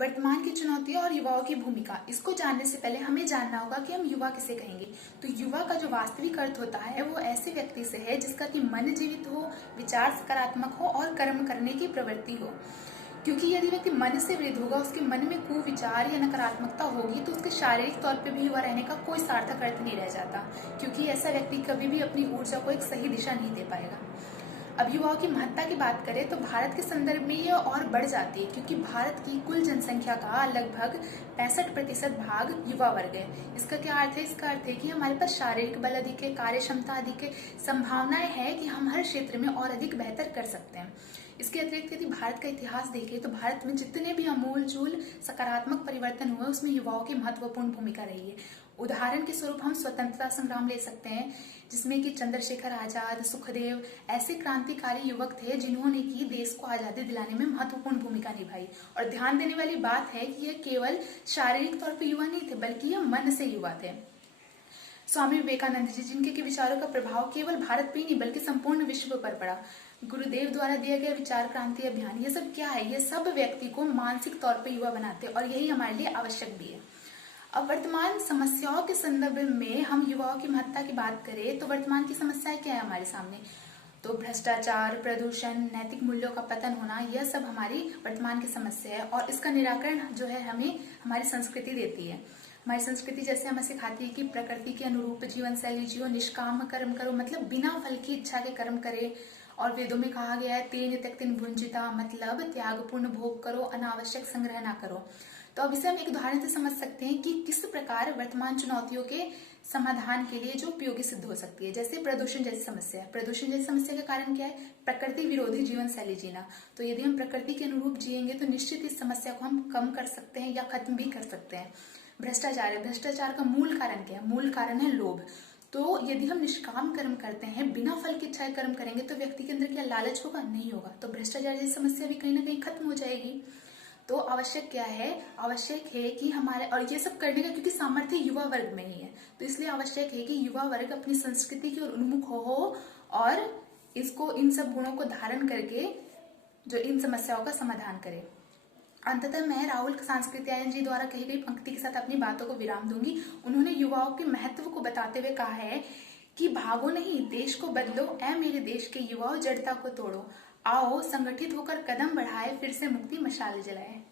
वर्तमान की चुनौतियां और युवाओं की भूमिका, इसको जानने से पहले हमें जानना होगा कि हम युवा किसे कहेंगे। तो युवा का जो वास्तविक अर्थ होता है वो ऐसे व्यक्ति से है जिसका कि मन जीवित हो, विचार सकारात्मक हो और कर्म करने की प्रवृत्ति हो। क्योंकि यदि व्यक्ति मन से वृद्ध होगा, उसके मन में कुविचार या नकारात्मकता होगी, तो उसके शारीरिक तौर पे भी युवा रहने का कोई सार्थक अर्थ नहीं रह जाता, क्योंकि ऐसा व्यक्ति कभी भी अपनी ऊर्जा को एक सही दिशा नहीं दे पाएगा। अब युवाओं की महत्ता की बात करें तो भारत के संदर्भ में यह और बढ़ जाती है, क्योंकि भारत की कुल जनसंख्या का लगभग 65% भाग युवा वर्ग है। इसका क्या अर्थ है? इसका अर्थ है कि हमारे पास शारीरिक बल अधिक है, कार्य क्षमता अधिक है, संभावनाएं है कि हम हर क्षेत्र में और अधिक बेहतर कर सकते हैं। इसके अतिरिक्त यदि भारत का इतिहास देखें तो भारत में जितने भी अमूलचूल सकारात्मक परिवर्तन हुए उसमें युवाओं की महत्वपूर्ण भूमिका रही है। उदाहरण के स्वरूप हम स्वतंत्रता संग्राम ले सकते हैं, जिसमें कि चंद्रशेखर आजाद, सुखदेव ऐसे क्रांतिकारी युवक थे जिन्होंने की देश को आजादी दिलाने में महत्वपूर्ण भूमिका निभाई। और ध्यान देने वाली बात है कि यह केवल शारीरिक तौर पर युवा नहीं थे, बल्कि यह मन से युवा थे। स्वामी विवेकानंद जी, जिनके के विचारों का प्रभाव केवल भारत पे ही नहीं बल्कि संपूर्ण विश्व पर पड़ा। गुरुदेव द्वारा दिया गया विचार क्रांति अभियान, ये सब क्या है? ये सब व्यक्ति को मानसिक तौर पर युवा बनाते हैं और यही हमारे लिए आवश्यक भी है। अब वर्तमान समस्याओं के संदर्भ में हम युवाओं की महत्ता की बात करें तो वर्तमान की समस्याएं क्या है हमारे सामने? तो भ्रष्टाचार, प्रदूषण, नैतिक मूल्यों का पतन होना, यह सब हमारी वर्तमान की समस्या है और इसका निराकरण जो है हमें हमारी संस्कृति देती है। हमारी संस्कृति जैसे हमें सिखाती है कि प्रकृति के अनुरूप जीवन शैली जियो, निष्काम कर्म करो, मतलब बिना फल की इच्छा के कर्म करे। और वेदों में कहा गया है तेन त्यक्तेन भुंजिता, मतलब त्यागपूर्ण भोग करो, अनावश्यक संग्रह ना करो। तो अब इसे हम एक उदाहरण से समझ सकते हैं कि किस प्रकार वर्तमान चुनौतियों के समाधान के लिए जो उपयोगी सिद्ध हो सकती है। जैसे प्रदूषण जैसी समस्या है। प्रदूषण जैसी समस्या का कारण क्या है? प्रकृति विरोधी जीवन शैली जीना। तो यदि हम प्रकृति के अनुरूप जिएंगे तो निश्चित इस समस्या को हम कम कर सकते हैं या खत्म भी कर सकते हैं। भ्रष्टाचार है। भ्रष्टाचार का मूल कारण क्या है? मूल कारण है लोभ। तो यदि हम निष्काम कर्म करते हैं, बिना फल की इच्छा कर्म करेंगे, तो व्यक्ति के अंदर क्या लालच होगा? नहीं होगा। तो भ्रष्टाचार जैसी समस्या भी कहीं ना कहीं खत्म हो जाएगी। तो आवश्यक क्या है? आवश्यक है कि हमारे, और ये सब करने का क्योंकि सामर्थ्य युवा वर्ग में ही है, तो इसलिए आवश्यक है कि युवा वर्ग अपनी संस्कृति की ओर उन्मुख हो और इसको, इन सब गुणों को धारण करके जो इन समस्याओं का समाधान करे। अंततः मैं राहुल सांस्कृत्यायन जी द्वारा कही गई पंक्ति के साथ अपनी बातों को विराम दूंगी। उन्होंने युवाओं के महत्व को बताते हुए कहा है कि भागो नहीं, देश को बदलो, ऐ मेरे देश के युवाओं, जड़ता को तोड़ो, आओ संगठित होकर कदम बढ़ाए, फिर से मुक्ति मशाल जलाए।